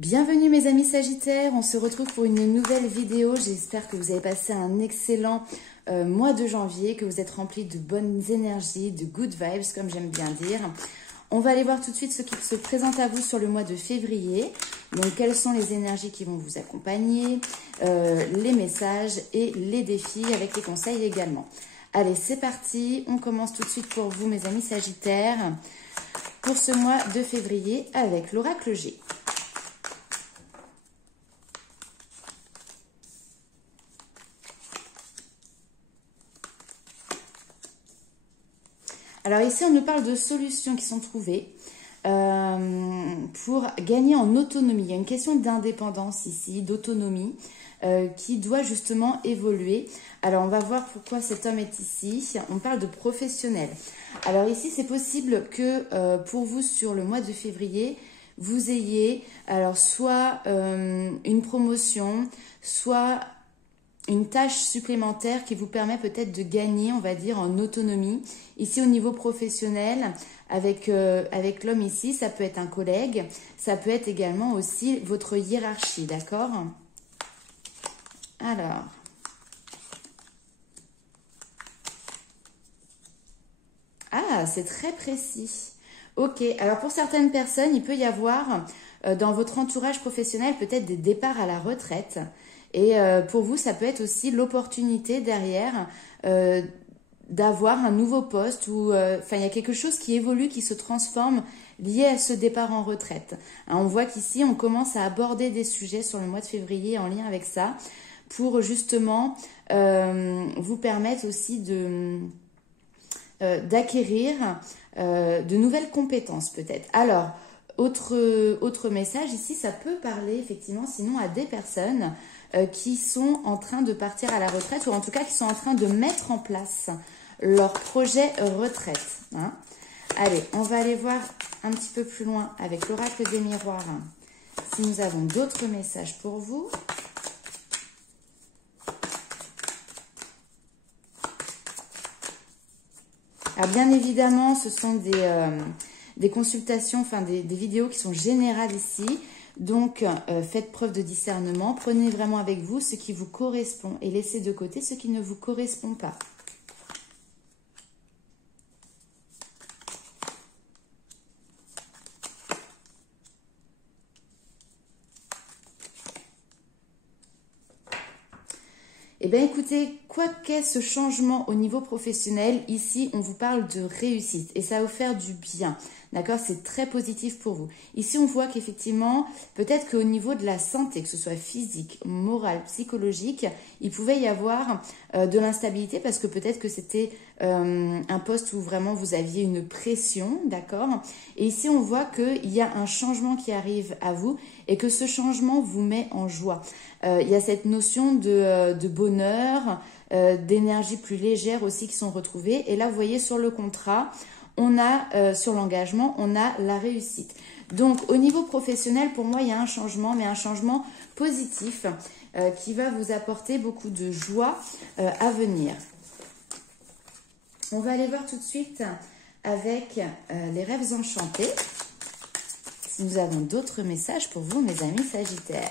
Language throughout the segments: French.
Bienvenue mes amis Sagittaires, on se retrouve pour une nouvelle vidéo. J'espère que vous avez passé un excellent mois de janvier, que vous êtes remplis de bonnes énergies, de good vibes comme j'aime bien dire. On va aller voir tout de suite ce qui se présente à vous sur le mois de février. Donc quelles sont les énergies qui vont vous accompagner, les messages et les défis avec les conseils également. Allez, c'est parti, on commence tout de suite pour vous mes amis Sagittaires pour ce mois de février avec l'oracle G. Alors ici, on nous parle de solutions qui sont trouvées pour gagner en autonomie. Il y a une question d'indépendance ici, d'autonomie, qui doit justement évoluer. Alors, on va voir pourquoi cet homme est ici. On parle de professionnel. Alors ici, c'est possible que pour vous, sur le mois de février, vous ayez alors soit une promotion, soit une tâche supplémentaire qui vous permet peut-être de gagner, on va dire, en autonomie. Ici, au niveau professionnel, avec l'homme ici, ça peut être un collègue, ça peut être également aussi votre hiérarchie, d'accord? Alors, ah, c'est très précis. Ok, alors pour certaines personnes, il peut y avoir dans votre entourage professionnel peut-être des départs à la retraite. Et pour vous, ça peut être aussi l'opportunité derrière d'avoir un nouveau poste ou il y a quelque chose qui évolue, qui se transforme lié à ce départ en retraite. Hein, on voit qu'ici, on commence à aborder des sujets sur le mois de février en lien avec ça pour justement vous permettre aussi d'acquérir de nouvelles compétences peut-être. Alors, autre message ici, ça peut parler effectivement sinon à des personnes qui sont en train de partir à la retraite ou en tout cas qui sont en train de mettre en place leur projet retraite. Hein. Allez, on va aller voir un petit peu plus loin avec l'oracle des miroirs si nous avons d'autres messages pour vous. Alors bien évidemment, ce sont des consultations, enfin des vidéos qui sont générales ici. Donc, faites preuve de discernement. Prenez vraiment avec vous ce qui vous correspond et laissez de côté ce qui ne vous correspond pas. Eh bien, écoutez, quoi qu'est ce changement au niveau professionnel, ici, on vous parle de réussite et ça va vous faire du bien. D'accord? C'est très positif pour vous. Ici, on voit qu'effectivement, peut-être qu'au niveau de la santé, que ce soit physique, morale, psychologique, il pouvait y avoir de l'instabilité parce que peut-être que c'était un poste où vraiment vous aviez une pression, d'accord? Et ici, on voit qu'il y a un changement qui arrive à vous et que ce changement vous met en joie. Il y a cette notion de bonheur, d'énergie plus légère aussi qui sont retrouvées. Et là, vous voyez, sur le contrat, on a, sur l'engagement, on a la réussite. Donc, au niveau professionnel, pour moi, il y a un changement, mais un changement positif qui va vous apporter beaucoup de joie à venir. On va aller voir tout de suite avec les rêves enchantés. Si nous avons d'autres messages pour vous, mes amis Sagittaires.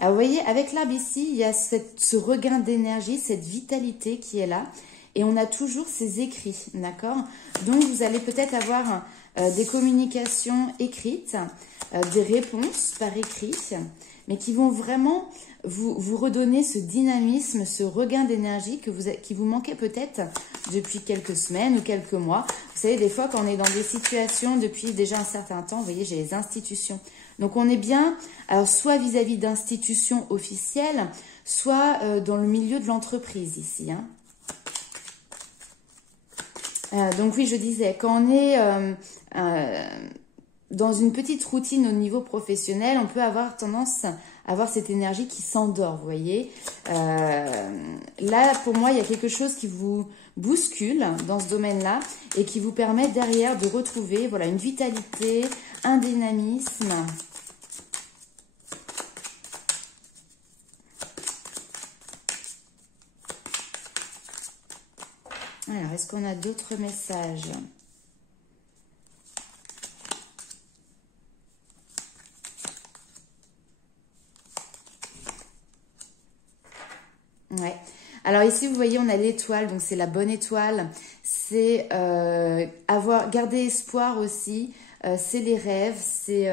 Alors, vous voyez, avec l'arbre ici, il y a ce regain d'énergie, cette vitalité qui est là. Et on a toujours ces écrits, d'accord? Donc, vous allez peut-être avoir des communications écrites, des réponses par écrit, mais qui vont vraiment vous redonner ce dynamisme, ce regain d'énergie qui vous manquait peut-être depuis quelques semaines ou quelques mois. Vous savez, des fois, quand on est dans des situations depuis déjà un certain temps, vous voyez, j'ai les institutions. Donc, on est bien, alors soit vis-à-vis d'institutions officielles, soit dans le milieu de l'entreprise ici. Hein. Donc, oui, je disais, quand on est dans une petite routine au niveau professionnel, on peut avoir tendance avoir cette énergie qui s'endort, vous voyez. Là, pour moi, il y a quelque chose qui vous bouscule dans ce domaine-là et qui vous permet derrière de retrouver, voilà, une vitalité, un dynamisme. Alors, est-ce qu'on a d'autres messages ? Ouais. Alors ici, vous voyez, on a l'étoile, donc c'est la bonne étoile. C'est garder espoir aussi. C'est les rêves, c'est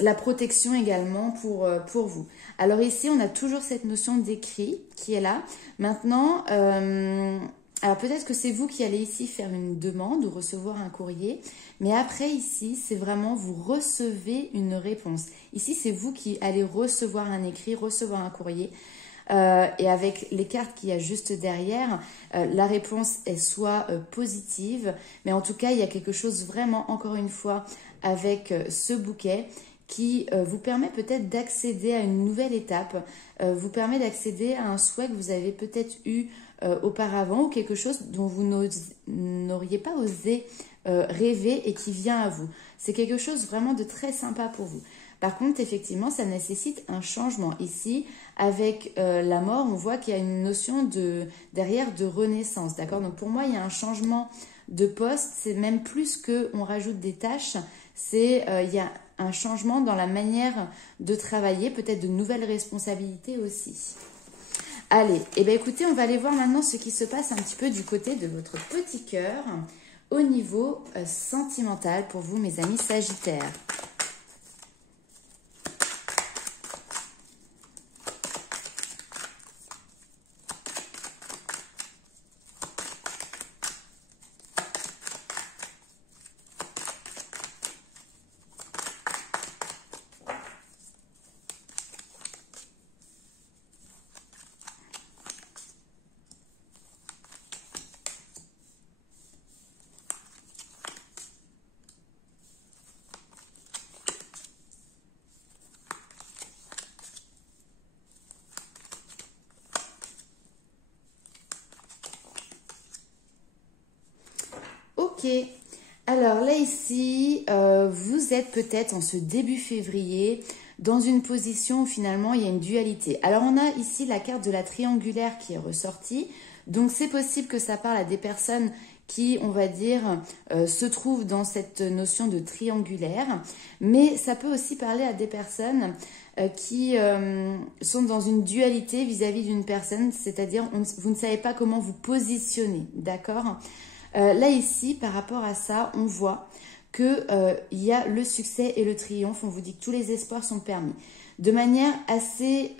la protection également pour vous. Alors ici, on a toujours cette notion d'écrit qui est là. Maintenant, alors peut-être que c'est vous qui allez ici faire une demande ou recevoir un courrier. Mais après ici, c'est vraiment vous recevez une réponse. Ici, c'est vous qui allez recevoir un écrit, recevoir un courrier. Et avec les cartes qu'il y a juste derrière, la réponse est soit positive, mais en tout cas, il y a quelque chose vraiment, encore une fois, avec ce bouquet qui vous permet peut-être d'accéder à une nouvelle étape, vous permet d'accéder à un souhait que vous avez peut-être eu auparavant ou quelque chose dont vous n'auriez pas osé rêver et qui vient à vous. C'est quelque chose vraiment de très sympa pour vous. Par contre, effectivement, ça nécessite un changement. Ici, avec la mort, on voit qu'il y a une notion derrière de renaissance. D'accord ? Donc pour moi, il y a un changement de poste. C'est même plus qu'on rajoute des tâches. Il y a un changement dans la manière de travailler, peut-être de nouvelles responsabilités aussi. Allez, eh bien écoutez, on va aller voir maintenant ce qui se passe un petit peu du côté de votre petit cœur au niveau sentimental pour vous, mes amis Sagittaires. Ok, alors là ici, vous êtes peut-être en ce début février dans une position où finalement il y a une dualité. Alors on a ici la carte de la triangulaire qui est ressortie, donc c'est possible que ça parle à des personnes qui, on va dire, se trouvent dans cette notion de triangulaire, mais ça peut aussi parler à des personnes qui sont dans une dualité vis-à-vis d'une personne, c'est-à-dire vous ne savez pas comment vous positionner, d'accord ? Là ici, par rapport à ça, on voit qu'il y a le succès et le triomphe. On vous dit que tous les espoirs sont permis. De manière assez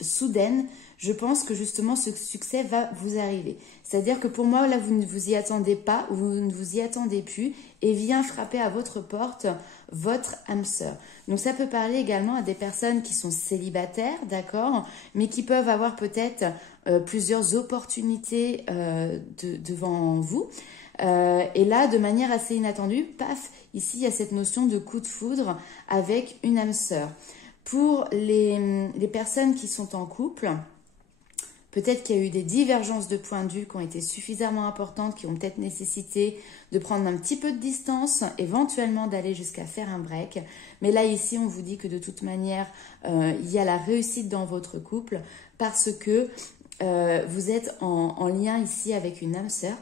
soudaine, je pense que justement ce succès va vous arriver. C'est-à-dire que pour moi, là, vous ne vous y attendez pas, ou vous ne vous y attendez plus, et vient frapper à votre porte votre âme sœur. Donc ça peut parler également à des personnes qui sont célibataires, d'accord, mais qui peuvent avoir peut-être plusieurs opportunités devant vous. Et là, de manière assez inattendue, paf, ici, il y a cette notion de coup de foudre avec une âme sœur. Pour les personnes qui sont en couple, peut-être qu'il y a eu des divergences de points de vue qui ont été suffisamment importantes, qui ont peut-être nécessité de prendre un petit peu de distance, éventuellement d'aller jusqu'à faire un break. Mais là, ici, on vous dit que de toute manière, il y a la réussite dans votre couple parce que vous êtes en lien ici avec une âme sœur.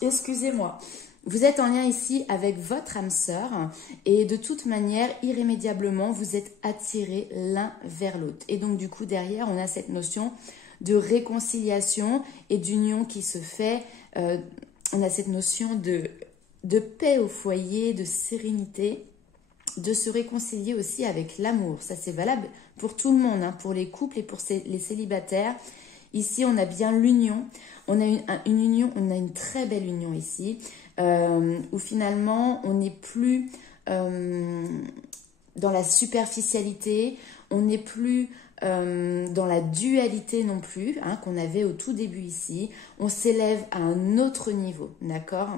Excusez-moi. Vous êtes en lien ici avec votre âme sœur et de toute manière, irrémédiablement, vous êtes attirés l'un vers l'autre. Et donc, du coup, derrière, on a cette notion de réconciliation et d'union qui se fait. On a cette notion de paix au foyer, de sérénité, de se réconcilier aussi avec l'amour. Ça, c'est valable pour tout le monde, hein, pour les couples et pour les célibataires. Ici, on a bien l'union. On a une union, on a une très belle union ici, où finalement, on n'est plus dans la superficialité, on n'est plus dans la dualité non plus, hein, qu'on avait au tout début ici. On s'élève à un autre niveau, d'accord?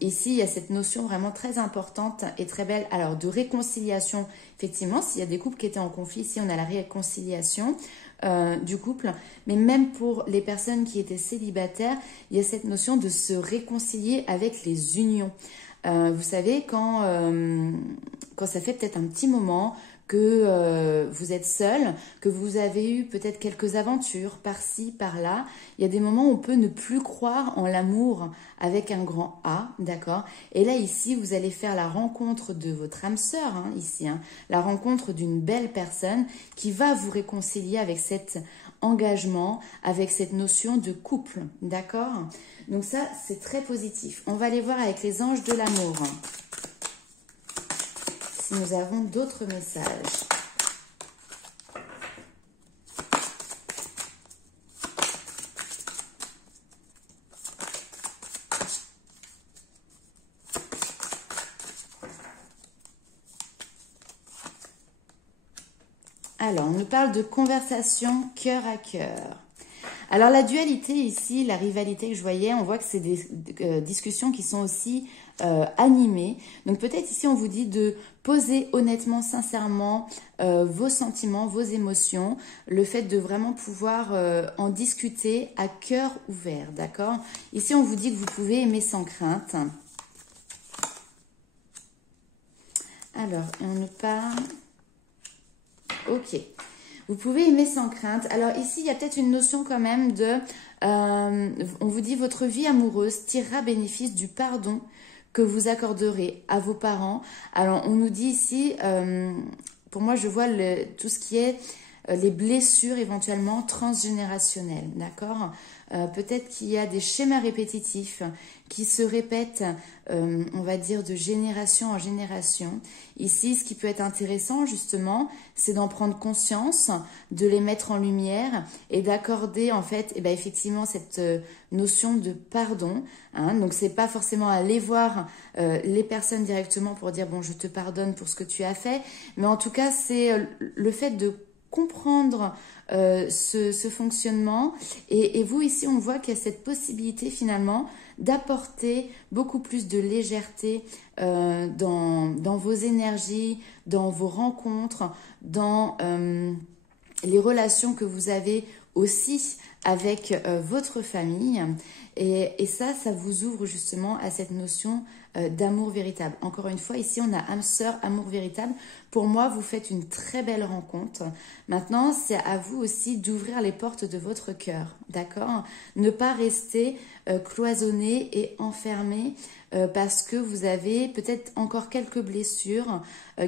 Ici, il y a cette notion vraiment très importante et très belle. Alors, de réconciliation, effectivement, s'il y a des couples qui étaient en conflit, ici, on a la réconciliation du couple. Mais même pour les personnes qui étaient célibataires, il y a cette notion de se réconcilier avec les unions. Vous savez, quand ça fait peut-être un petit moment que vous êtes seul, que vous avez eu peut-être quelques aventures par-ci, par-là, il y a des moments où on peut ne plus croire en l'amour avec un grand A, d'accord? Et là, ici, vous allez faire la rencontre de votre âme sœur, hein, ici, hein, la rencontre d'une belle personne qui va vous réconcilier avec cet engagement, avec cette notion de couple, d'accord? Donc ça, c'est très positif. On va aller voir avec les anges de l'amour si nous avons d'autres messages. Alors, on nous parle de conversation cœur à cœur. Alors, la dualité ici, la rivalité que je voyais, on voit que c'est des discussions qui sont aussi animées. Donc, peut-être ici, on vous dit de poser honnêtement, sincèrement vos sentiments, vos émotions. Le fait de vraiment pouvoir en discuter à cœur ouvert, d'accord? Ici, on vous dit que vous pouvez aimer sans crainte. Alors, on nous parle... Ok. Vous pouvez aimer sans crainte. Alors ici, il y a peut-être une notion quand même de... on vous dit votre vie amoureuse tirera bénéfice du pardon que vous accorderez à vos parents. Alors on nous dit ici, pour moi je vois tout ce qui est les blessures éventuellement transgénérationnelles, d'accord? Peut-être qu'il y a des schémas répétitifs qui se répètent, on va dire, de génération en génération. Ici, ce qui peut être intéressant, justement, c'est d'en prendre conscience, de les mettre en lumière et d'accorder, en fait, effectivement, cette notion de pardon. Hein. Donc, c'est pas forcément aller voir les personnes directement pour dire, bon, je te pardonne pour ce que tu as fait, mais en tout cas, c'est le fait de comprendre ce fonctionnement et vous ici on voit qu'il y a cette possibilité finalement d'apporter beaucoup plus de légèreté dans vos énergies, dans vos rencontres, dans les relations que vous avez aussi avec votre famille et ça vous ouvre justement à cette notion d'amour véritable. Encore une fois, ici, on a âme sœur, amour véritable. Pour moi, vous faites une très belle rencontre. Maintenant, c'est à vous aussi d'ouvrir les portes de votre cœur, d'accord? Ne pas rester cloisonné et enfermé parce que vous avez peut-être encore quelques blessures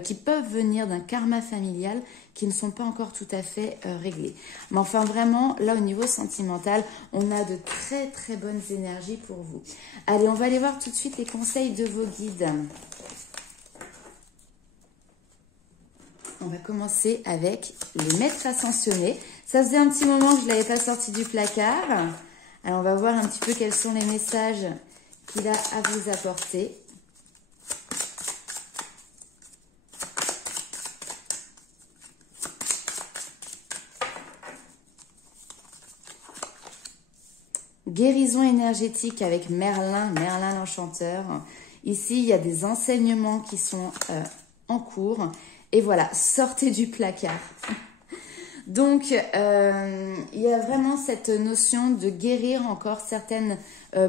qui peuvent venir d'un karma familial qui ne sont pas encore tout à fait réglées. Mais enfin, vraiment, là, au niveau sentimental, on a de très, très bonnes énergies pour vous. Allez, on va aller voir tout de suite les conseils de vos guides. On va commencer avec les maîtres ascensionnés. Ça faisait un petit moment que je ne l'avais pas sorti du placard. Alors, on va voir un petit peu quels sont les messages qu'il a à vous apporter. Guérison énergétique avec Merlin l'enchanteur. Ici, il y a des enseignements qui sont en cours. Et voilà, sortez du placard. Donc, il y a vraiment cette notion de guérir encore certaines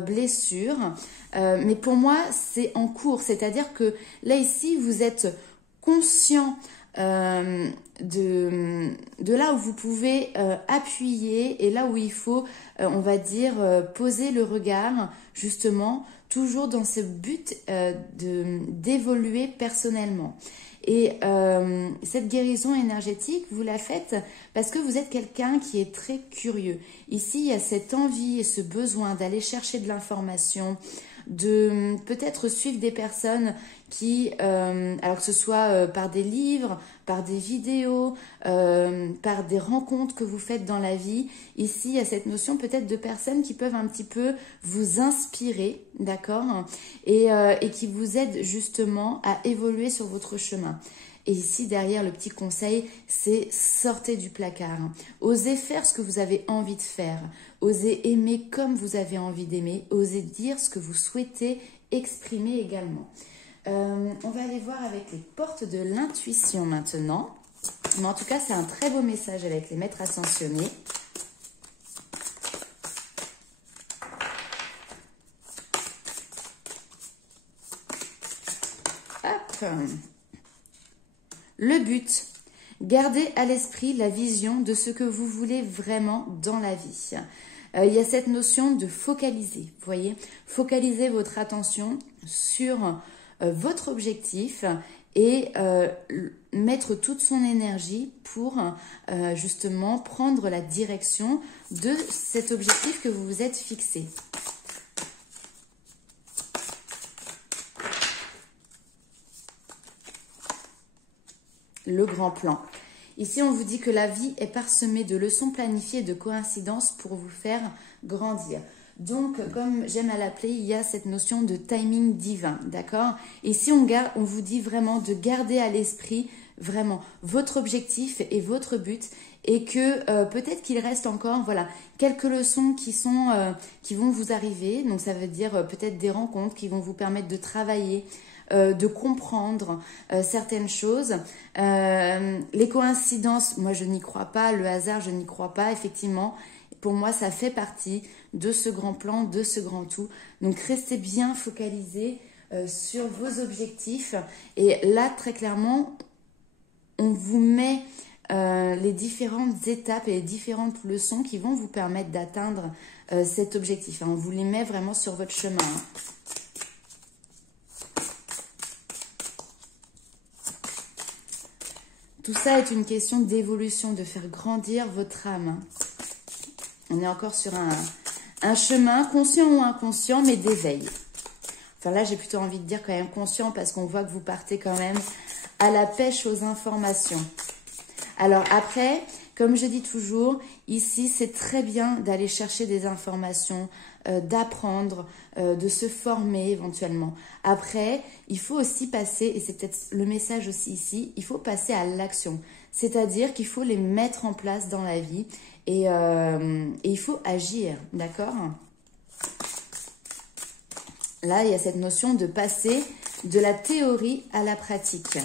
blessures. Mais pour moi, c'est en cours. C'est-à-dire que là, ici, vous êtes conscient de là où vous pouvez appuyer et là où il faut, on va dire, poser le regard, justement, toujours dans ce but d'évoluer personnellement. Et cette guérison énergétique, vous la faites parce que vous êtes quelqu'un qui est très curieux. Ici, il y a cette envie et ce besoin d'aller chercher de l'information, de peut-être suivre des personnes qui, alors que ce soit par des livres, par des vidéos, par des rencontres que vous faites dans la vie. Ici, il y a cette notion peut-être de personnes qui peuvent un petit peu vous inspirer, d'accord, et qui vous aident justement à évoluer sur votre chemin. Et ici, derrière, le petit conseil, c'est sortez du placard. Osez faire ce que vous avez envie de faire. Osez aimer comme vous avez envie d'aimer. Osez dire ce que vous souhaitez exprimer également. On va aller voir avec les portes de l'intuition maintenant. Mais en tout cas, c'est un très beau message avec les maîtres ascensionnés. Hop. Le but, gardez à l'esprit la vision de ce que vous voulez vraiment dans la vie. Il y a cette notion de focaliser, vous voyez, focaliser votre attention sur votre objectif et mettre toute son énergie pour justement prendre la direction de cet objectif que vous vous êtes fixé. Le grand plan. Ici, on vous dit que la vie est parsemée de leçons planifiées et de coïncidences pour vous faire grandir. Donc, comme j'aime à l'appeler, il y a cette notion de timing divin, d'accord? Ici, on vous dit vraiment de garder à l'esprit vraiment votre objectif et votre but et que peut-être qu'il reste encore voilà, quelques leçons qui vont vous arriver. Donc, ça veut dire peut-être des rencontres qui vont vous permettre de travailler, de comprendre certaines choses. Les coïncidences, moi je n'y crois pas, le hasard je n'y crois pas, effectivement, pour moi ça fait partie de ce grand plan, de ce grand tout. Donc restez bien focalisés sur vos objectifs et là très clairement on vous met les différentes étapes et les différentes leçons qui vont vous permettre d'atteindre cet objectif. On vous les met vraiment sur votre chemin. Tout ça est une question d'évolution, de faire grandir votre âme. On est encore sur un chemin, conscient ou inconscient, mais d'éveil. Enfin là, j'ai plutôt envie de dire quand même conscient parce qu'on voit que vous partez quand même à la pêche aux informations. Alors après, comme je dis toujours, ici, c'est très bien d'aller chercher des informations, d'apprendre, de se former éventuellement. Après, il faut aussi passer, et c'est peut-être le message aussi ici, il faut passer à l'action. C'est-à-dire qu'il faut les mettre en place dans la vie et il faut agir, d'accord? Là, il y a cette notion de passer de la théorie à la pratique.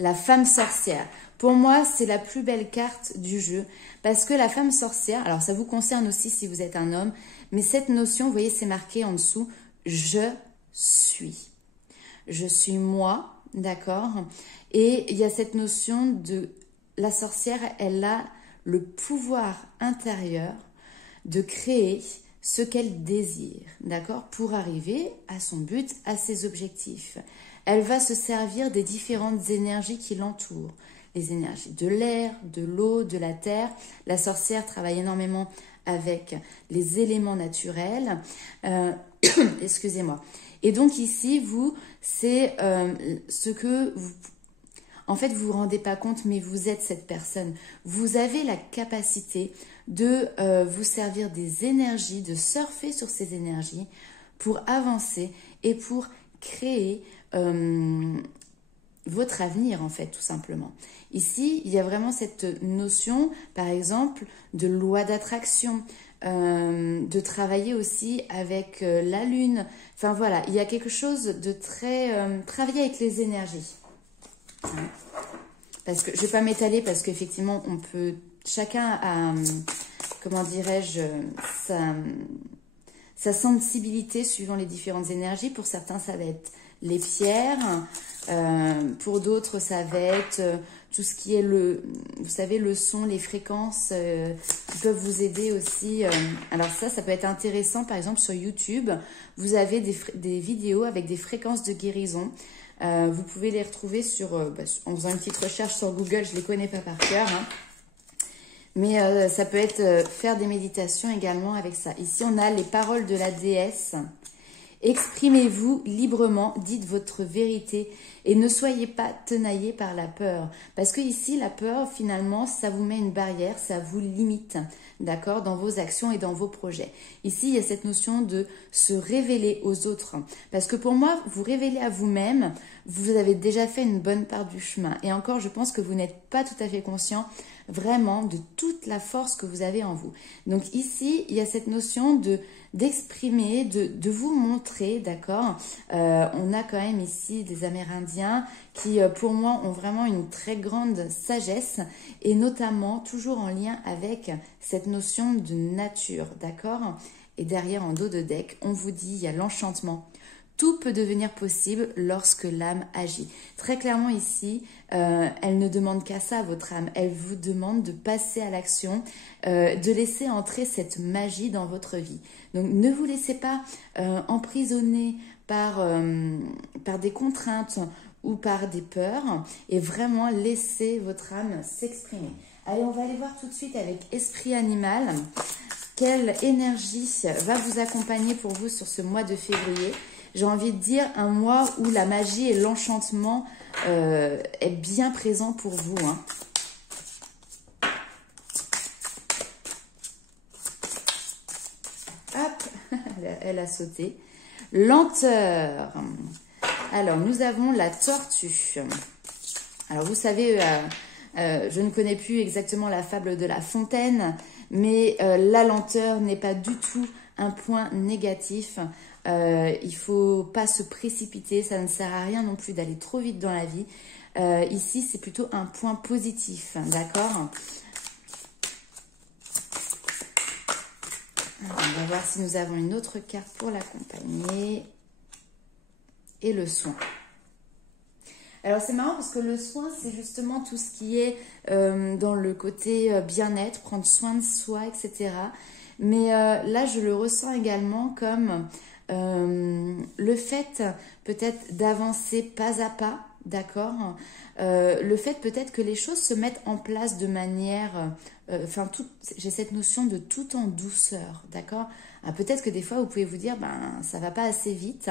La femme sorcière. Pour moi, c'est la plus belle carte du jeu parce que la femme sorcière, alors ça vous concerne aussi si vous êtes un homme, mais cette notion, vous voyez, c'est marqué en dessous, je suis. Je suis moi, d'accord? Et il y a cette notion de la sorcière, elle a le pouvoir intérieur de créer ce qu'elle désire, d'accord? Pour arriver à son but, à ses objectifs. Elle va se servir des différentes énergies qui l'entourent. Les énergies de l'air, de l'eau, de la terre. La sorcière travaille énormément avec les éléments naturels. Excusez-moi. Et donc ici, c'est ce que vous... En fait, vous vous rendez pas compte, mais vous êtes cette personne. Vous avez la capacité de vous servir des énergies, de surfer sur ces énergies pour avancer et pour créer votre avenir, en fait, tout simplement. Ici, il y a vraiment cette notion, par exemple, de loi d'attraction, de travailler aussi avec la lune. Enfin, voilà, il y a quelque chose de très... travailler avec les énergies. Parce que je ne vais pas m'étaler parce qu'effectivement, on peut... Chacun a, comment dirais-je, sa sensibilité suivant les différentes énergies. Pour certains, ça va être les pierres. Pour d'autres, ça va être tout ce qui est vous savez, le son, les fréquences qui peuvent vous aider aussi. Alors ça peut être intéressant. Par exemple, sur YouTube, vous avez des vidéos avec des fréquences de guérison. Vous pouvez les retrouver en faisant une petite recherche sur Google. Je ne les connais pas par cœur. Hein. Mais ça peut être faire des méditations également avec ça. Ici, on a les paroles de la déesse. Exprimez-vous librement, dites votre vérité et ne soyez pas tenaillés par la peur. Parce que ici, la peur, finalement, ça vous met une barrière, ça vous limite, d'accord, dans vos actions et dans vos projets. Ici, il y a cette notion de se révéler aux autres. Parce que pour moi, vous révéler à vous-même, vous avez déjà fait une bonne part du chemin. Et encore, je pense que vous n'êtes pas tout à fait conscient vraiment de toute la force que vous avez en vous. Donc ici, il y a cette notion d'exprimer, de vous montrer, d'accord. On a quand même ici des Amérindiens qui, pour moi, ont vraiment une très grande sagesse et notamment toujours en lien avec cette notion de nature, d'accord. Et derrière, en dos de deck, on vous dit, il y a l'enchantement. Tout peut devenir possible lorsque l'âme agit. Très clairement ici, elle ne demande qu'à ça, votre âme. Elle vous demande de passer à l'action, de laisser entrer cette magie dans votre vie. Donc ne vous laissez pas emprisonner par des contraintes ou par des peurs et vraiment laissez votre âme s'exprimer. Allez, on va aller voir tout de suite avec Esprit Animal. Quelle énergie va vous accompagner pour vous sur ce mois de février? J'ai envie de dire un mois où la magie et l'enchantement est bien présent pour vous. Hein. Hop, elle a sauté. Lenteur. Alors, nous avons la tortue. Alors, vous savez, je ne connais plus exactement la fable de La Fontaine, mais la lenteur n'est pas du tout un point négatif. Il faut pas se précipiter, ça ne sert à rien non plus d'aller trop vite dans la vie. Ici, c'est plutôt un point positif, d'accord? On va voir si nous avons une autre carte pour l'accompagner. Et le soin. Alors, c'est marrant parce que le soin, c'est justement tout ce qui est dans le côté bien-être, prendre soin de soi, etc. Mais là, je le ressens également comme le fait peut-être d'avancer pas à pas, d'accord, le fait peut-être que les choses se mettent en place de manière, j'ai cette notion de tout en douceur, d'accord. Peut-être que des fois vous pouvez vous dire ça va pas assez vite,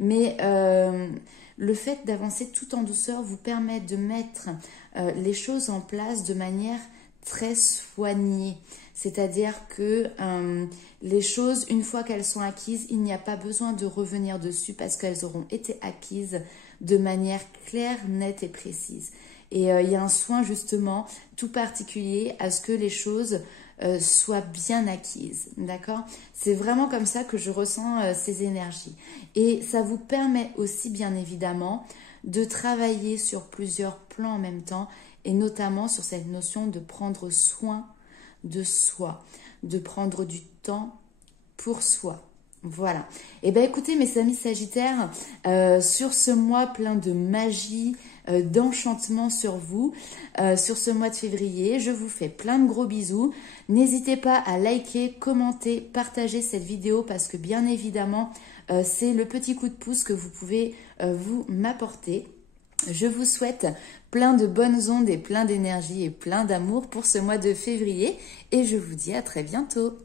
mais le fait d'avancer tout en douceur vous permet de mettre les choses en place de manière très soignée. C'est-à-dire que les choses, une fois qu'elles sont acquises, il n'y a pas besoin de revenir dessus parce qu'elles auront été acquises de manière claire, nette et précise. Et il y a un soin justement tout particulier à ce que les choses soient bien acquises. D'accord? C'est vraiment comme ça que je ressens ces énergies. Et ça vous permet aussi, bien évidemment, de travailler sur plusieurs plans en même temps et notamment sur cette notion de prendre soin de soi, de prendre du temps pour soi. Voilà. Et bien écoutez mes amis Sagittaires, sur ce mois plein de magie, d'enchantement sur vous, sur ce mois de février, je vous fais plein de gros bisous. N'hésitez pas à liker, commenter, partager cette vidéo parce que bien évidemment, c'est le petit coup de pouce que vous pouvez vous m'apporter. Je vous souhaite plein de bonnes ondes et plein d'énergie et plein d'amour pour ce mois de février et je vous dis à très bientôt.